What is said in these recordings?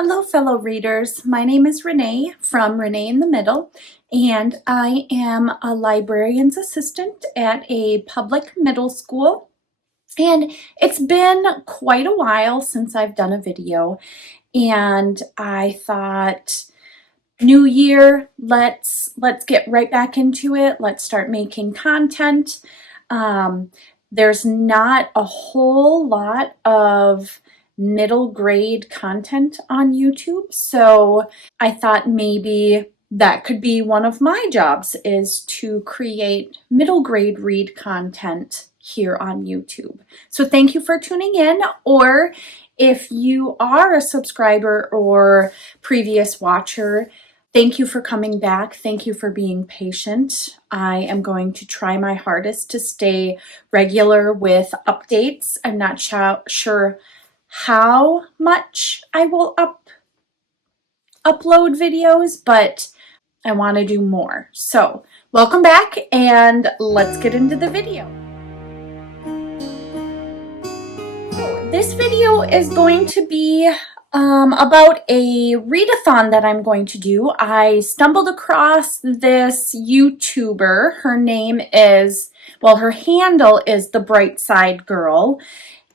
Hello, fellow readers. My name is Renee from Renee in the Middle, and I am a librarian's assistant at a public middle school. And it's been quite a while since I've done a video, and I thought, new year, let's get right back into it. Let's start making content. There's not a whole lot of middle grade content on YouTube, so I thought maybe that could be one of my jobs, is to create middle grade read content here on YouTube. So thank you for tuning in, or if you are a subscriber or previous watcher, thank you for coming back. Thank you for being patient. I am going to try my hardest to stay regular with updates. I'm not sure how much I will upload videos, but I want to do more. So welcome back, and let's get into the video. This video is going to be about a readathon that I'm going to do. I stumbled across this YouTuber. Her name is, well, her handle is TheBrightsideGirl,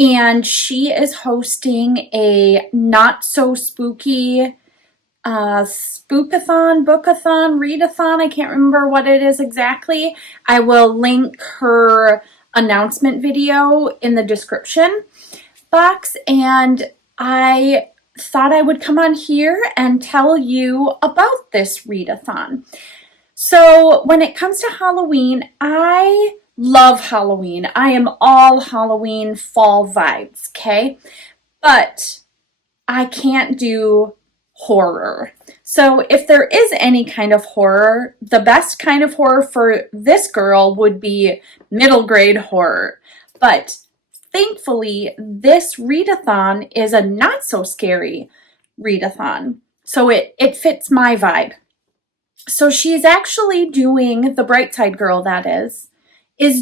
and she is hosting a not so spooky spookathon, bookathon, readathon. I can't remember what it is exactly. I will link her announcement video in the description box, and I thought I would come on here and tell you about this readathon. So when it comes to Halloween, I love Halloween. I am all Halloween fall vibes, okay? But I can't do horror. So if there is any kind of horror, the best kind of horror for this girl would be middle grade horror. But thankfully, this readathon is a not so scary readathon. So it fits my vibe. So she's actually doing, the TheBrightsideGirl that is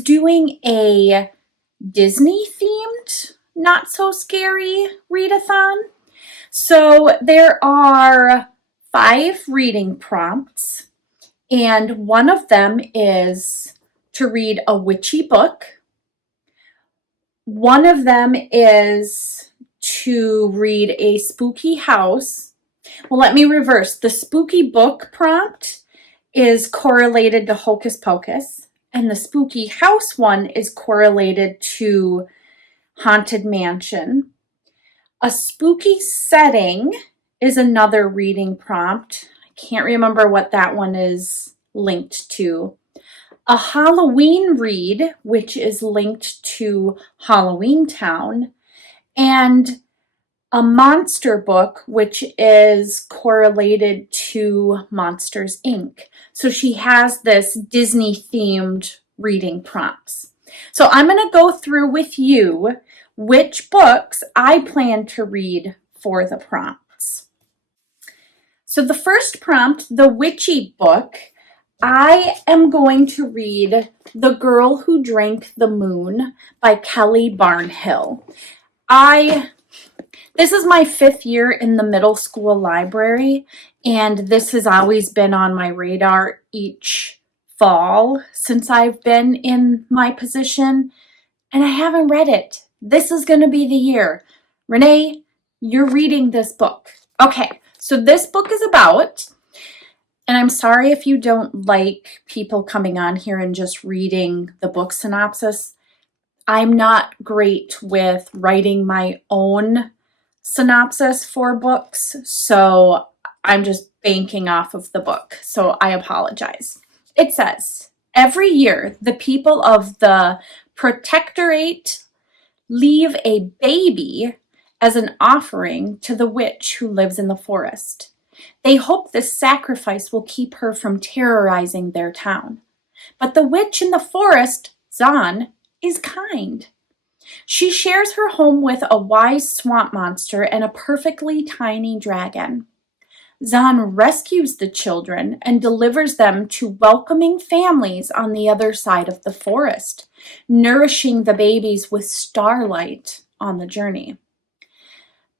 doing a Disney themed not so scary readathon. So there are 5 reading prompts, and one of them is to read a witchy book. One of them is to read a spooky house. Well, let me reverse. The spooky book prompt is correlated to Hocus Pocus, and the spooky house one is correlated to Haunted Mansion. A spooky setting is another reading prompt. I can't remember what that one is linked to. A Halloween read, which is linked to Halloween Town, and a monster book, which is correlated to Monsters, Inc. So she has this Disney-themed reading prompts. So I'm going to go through with you which books I plan to read for the prompts. So the first prompt, the witchy book, I am going to read The Girl Who Drank the Moon by Kelly Barnhill. This is my 5th year in the middle school library, and this has always been on my radar each fall since I've been in my position, and I haven't read it. This is going to be the year. Renee, you're reading this book. Okay, so this book is about, and I'm sorry if you don't like people coming on here and just reading the book synopsis. I'm not great with writing my own synopsis for books, so I'm just banking off of the book, so I apologize. It says, every year the people of the Protectorate leave a baby as an offering to the witch who lives in the forest. They hope this sacrifice will keep her from terrorizing their town. But the witch in the forest, Zan, is kind. She shares her home with a wise swamp monster and a perfectly tiny dragon. Zan rescues the children and delivers them to welcoming families on the other side of the forest, nourishing the babies with starlight on the journey.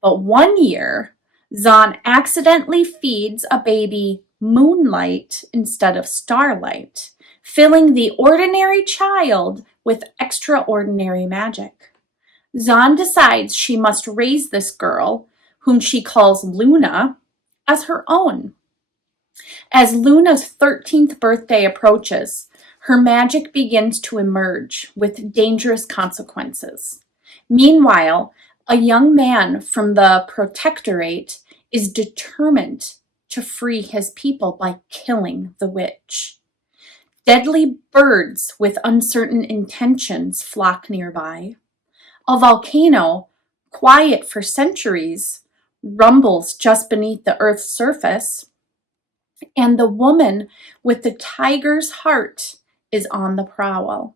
But one year, Zahn accidentally feeds a baby moonlight instead of starlight, filling the ordinary child with extraordinary magic. Zahn decides she must raise this girl, whom she calls Luna, as her own. As Luna's 13th birthday approaches, her magic begins to emerge with dangerous consequences. Meanwhile, a young man from the Protectorate is determined to free his people by killing the witch. Deadly birds with uncertain intentions flock nearby. A volcano, quiet for centuries, rumbles just beneath the Earth's surface. And the woman with the tiger's heart is on the prowl.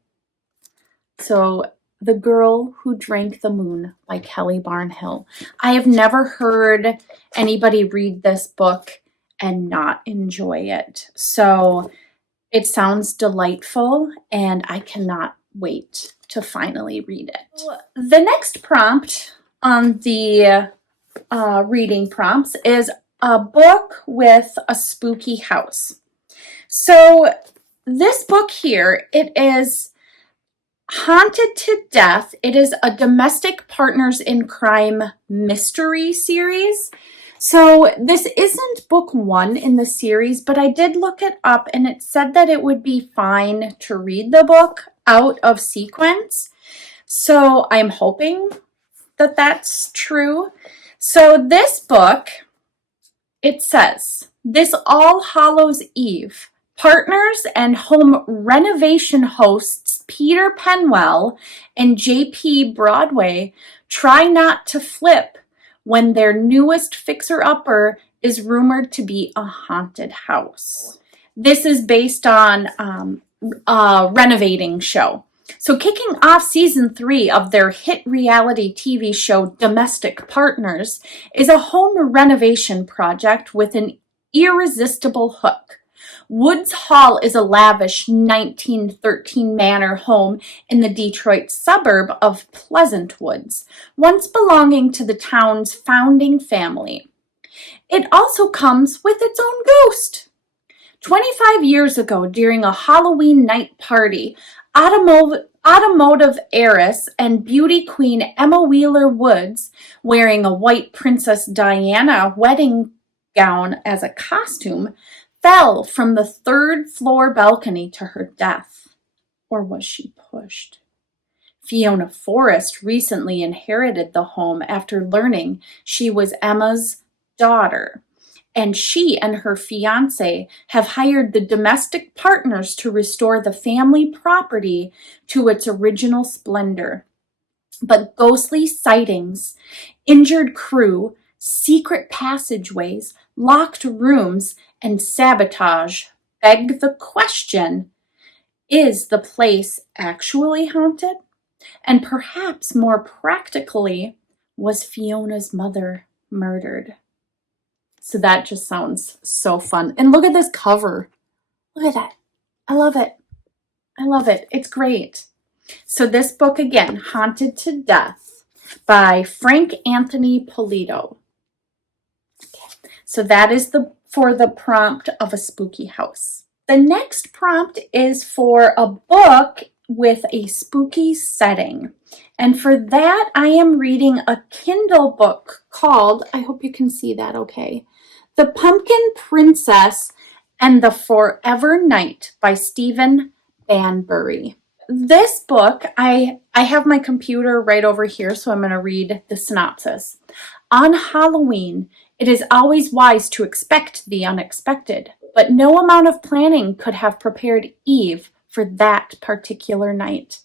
So, The Girl Who Drank the Moon by Kelly Barnhill. I have never heard anybody read this book and not enjoy it. So it sounds delightful, and I cannot wait to finally read it. The next prompt on the reading prompts is a book with a spooky house. So this book here, it is Haunted to Death. It is a domestic partners in crime mystery series. So this isn't book one in the series, but I did look it up and it said that it would be fine to read the book out of sequence. So I'm hoping that that's true. So this book, it says, this All Hallows Eve, partners and home renovation hosts Peter Penwell and J.P. Broadway try not to flip when their newest fixer-upper is rumored to be a haunted house. This is based on a renovating show. So kicking off season 3 of their hit reality TV show Domestic Partners is a home renovation project with an irresistible hook. Woods Hall is a lavish 1913 manor home in the Detroit suburb of Pleasant Woods, once belonging to the town's founding family. It also comes with its own ghost. 25 years ago, during a Halloween night party, automotive heiress and beauty queen Emma Wheeler Woods, wearing a white Princess Diana wedding gown as a costume, fell from the 3rd floor balcony to her death. Or was she pushed? Fiona Forrest recently inherited the home after learning she was Emma's daughter, and she and her fiancé have hired the domestic partners to restore the family property to its original splendor. But ghostly sightings, injured crew, secret passageways, locked rooms, and sabotage beg the question, is the place actually haunted? And perhaps more practically, was Fiona's mother murdered? So that just sounds so fun. And look at this cover. Look at that. I love it. I love it. It's great. So this book again, Haunted to Death by Frank Anthony Polito. Okay. So that is for the prompt of a spooky house. The next prompt is for a book with a spooky setting. And for that, I am reading a Kindle book called, I hope you can see that okay, The Pumpkin Princess and the Forever Night by Stephen Banbury. This book, I have my computer right over here, so I'm going to read the synopsis. On Halloween, it is always wise to expect the unexpected, but no amount of planning could have prepared Eve for that particular night.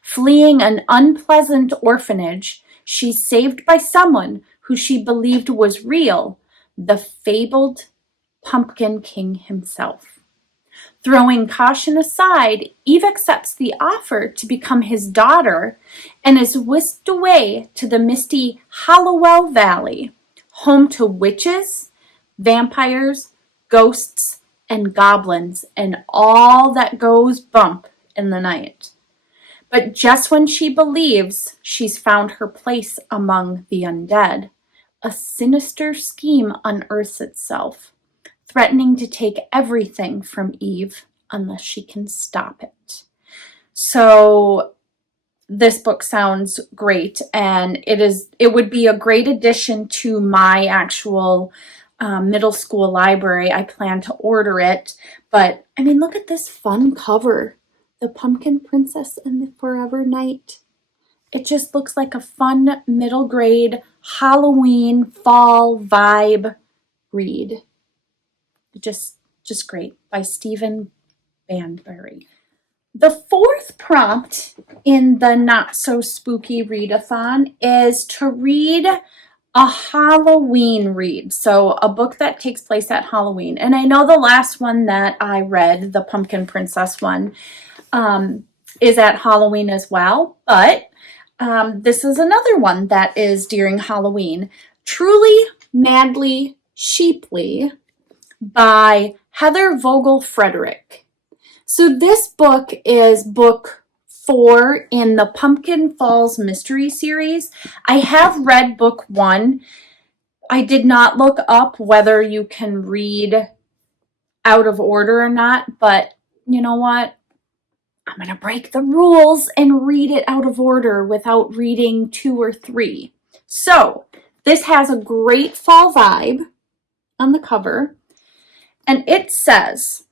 Fleeing an unpleasant orphanage, she's saved by someone who she believed was real, the fabled Pumpkin King himself. Throwing caution aside, Eve accepts the offer to become his daughter and is whisked away to the misty Hallowell Valley, home to witches, vampires, ghosts, and goblins, and all that goes bump in the night. But just when she believes she's found her place among the undead, a sinister scheme unearths itself, threatening to take everything from Eve unless she can stop it. So this book sounds great, and it would be a great addition to my actual middle school library. I plan to order it, but I mean, look at this fun cover. The Pumpkin Princess and the Forever Knight. It just looks like a fun middle grade Halloween fall vibe read. Just great, by Stephen Banbury. The fourth prompt in the Not So Spooky Readathon is to read a Halloween read. So a book that takes place at Halloween. And I know the last one that I read, the Pumpkin Princess one, is at Halloween as well. But this is another one that is during Halloween. Truly, Madly, Sheeply by Heather Vogel Frederick. So this book is book 4 in the Pumpkin Falls mystery series. I have read book 1. I did not look up whether you can read out of order or not, but you know what? I'm going to break the rules and read it out of order without reading 2 or 3. So this has a great fall vibe on the cover, and it says,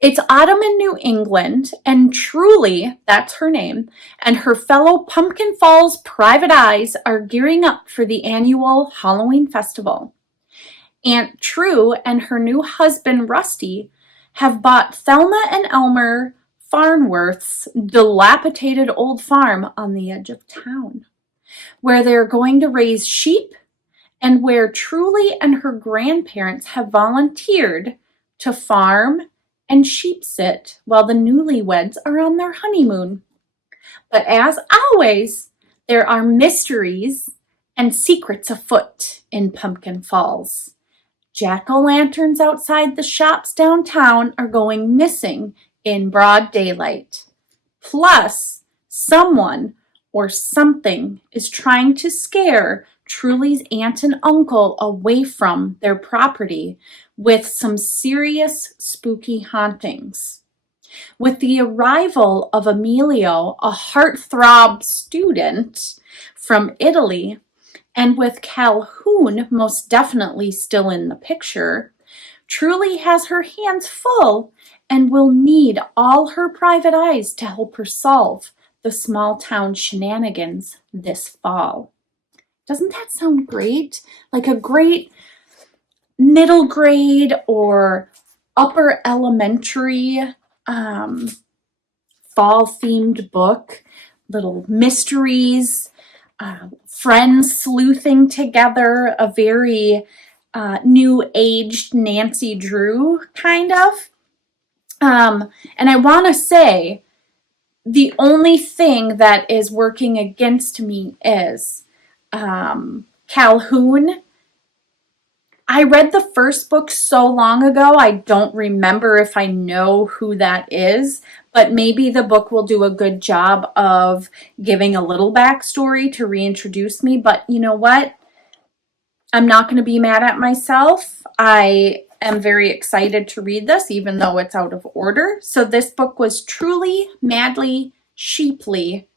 it's autumn in New England, and Truly, that's her name, and her fellow Pumpkin Falls private eyes are gearing up for the annual Halloween festival. Aunt True and her new husband, Rusty, have bought Thelma and Elmer Farnworth's dilapidated old farm on the edge of town, where they're going to raise sheep and where Truly and her grandparents have volunteered to farm and sheep sit while the newlyweds are on their honeymoon. But as always, there are mysteries and secrets afoot in Pumpkin Falls. Jack-o'-lanterns outside the shops downtown are going missing in broad daylight. Plus, someone or something is trying to scare Truly's aunt and uncle away from their property with some serious spooky hauntings. With the arrival of Emilio, a heartthrob student from Italy, and with Calhoun most definitely still in the picture, Truly has her hands full and will need all her private eyes to help her solve the small town shenanigans this fall. Doesn't that sound great? Like a great middle grade or upper elementary fall-themed book. Little mysteries, friends sleuthing together, a very new-aged Nancy Drew kind of. And I want to say the only thing that is working against me is Calhoun. I read the first book so long ago, I don't remember if I know who that is, but maybe the book will do a good job of giving a little backstory to reintroduce me. But you know what? I'm not going to be mad at myself. I am very excited to read this, even though it's out of order. So this book was Truly, Madly, Sheeply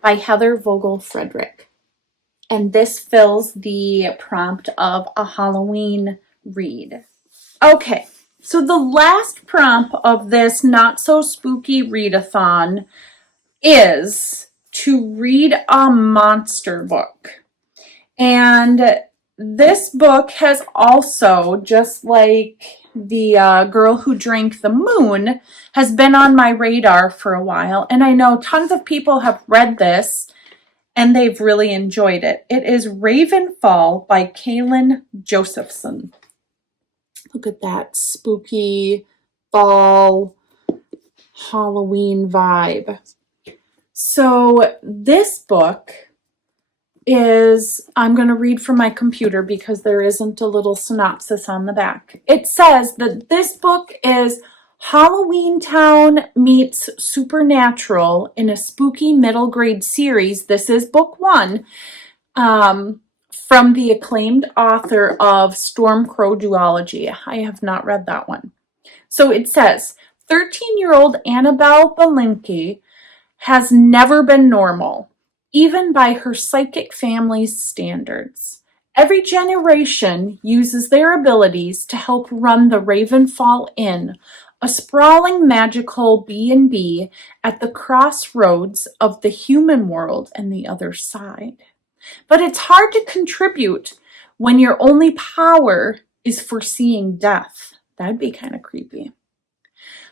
by Heather Vogel Frederick. And this fills the prompt of a Halloween read. Okay, so the last prompt of this Not So Spooky Readathon is to read a monster book. And this book has also, just like the Girl Who Drank the Moon, has been on my radar for a while. And I know tons of people have read this and they've really enjoyed it. It is Raven Fall by Kaylin Josephson. Look at that spooky fall Halloween vibe. So this book is, I'm going to read from my computer because there isn't a little synopsis on the back. It says that this book is Halloween Town meets Supernatural in a spooky middle grade series. This is book 1. from the acclaimed author of Stormcrow Duology. I have not read that one. So it says, 13-year-old Annabelle Balinke has never been normal, even by her psychic family's standards. Every generation uses their abilities to help run the Ravenfall Inn, a sprawling magical B&B at the crossroads of the human world and the other side. But it's hard to contribute when your only power is foreseeing death. That'd be kind of creepy.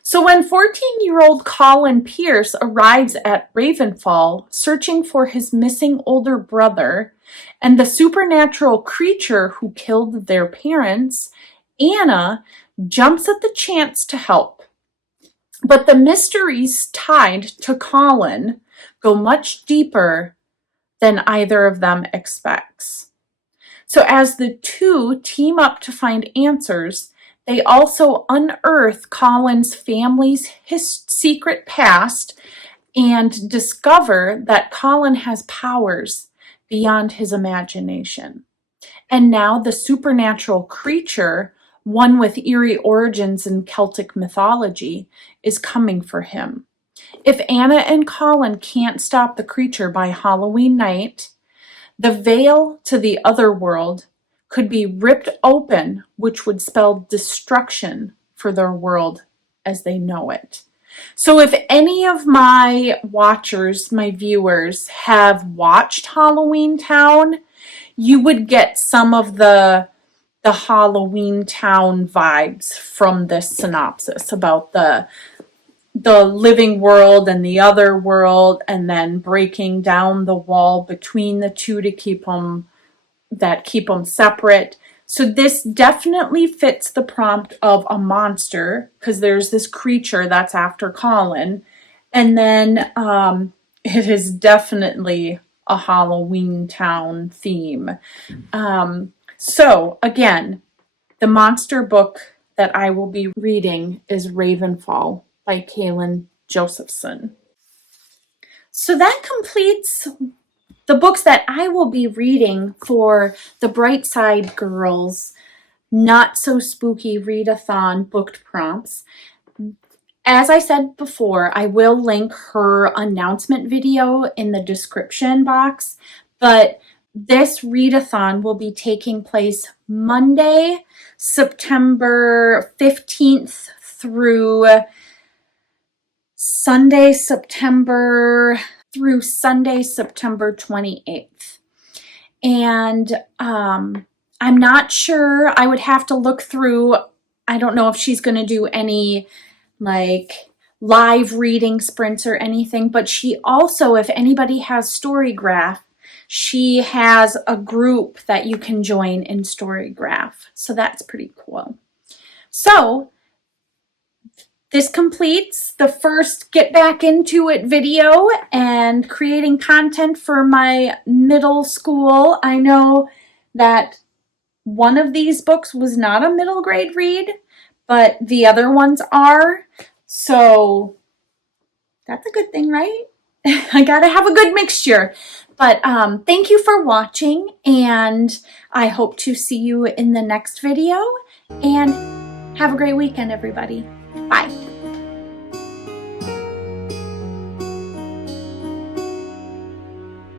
So when 14-year-old Colin Pierce arrives at Ravenfall searching for his missing older brother and the supernatural creature who killed their parents, Anna jumps at the chance to help. But the mysteries tied to Colin go much deeper than either of them expects. So as the two team up to find answers, they also unearth Colin's family's secret past and discover that Colin has powers beyond his imagination. And now the supernatural creature, one with eerie origins in Celtic mythology, is coming for him. If Anna and Colin can't stop the creature by Halloween night, the veil to the other world could be ripped open, which would spell destruction for their world as they know it. So if any of my watchers, my viewers, have watched Halloween Town, you would get some of the Halloween Town vibes from this synopsis about the living world and the other world, and then breaking down the wall between the two to keep them separate. So this definitely fits the prompt of a monster, because there's this creature that's after Colin, and then it is definitely a Halloween Town theme. So again, the monster book that I will be reading is Ravenfall by Kaylin Josephson. So that completes the books that I will be reading for the Brightside Girls Not So Spooky Readathon booked prompts. As I said before, I will link her announcement video in the description box, but this readathon will be taking place Monday, September 15th through Sunday, September 28th. And I'm not sure. I would have to look through. I don't know if she's going to do any like live reading sprints or anything, but she also, if anybody has Storygraph, she has a group that you can join in Storygraph. So that's pretty cool. So this completes the first Get Back Into It video and creating content for my middle school. I know that one of these books was not a middle grade read, but the other ones are. So that's a good thing, right? I gotta have a good mixture. But thank you for watching, and I hope to see you in the next video. And have a great weekend, everybody. Bye.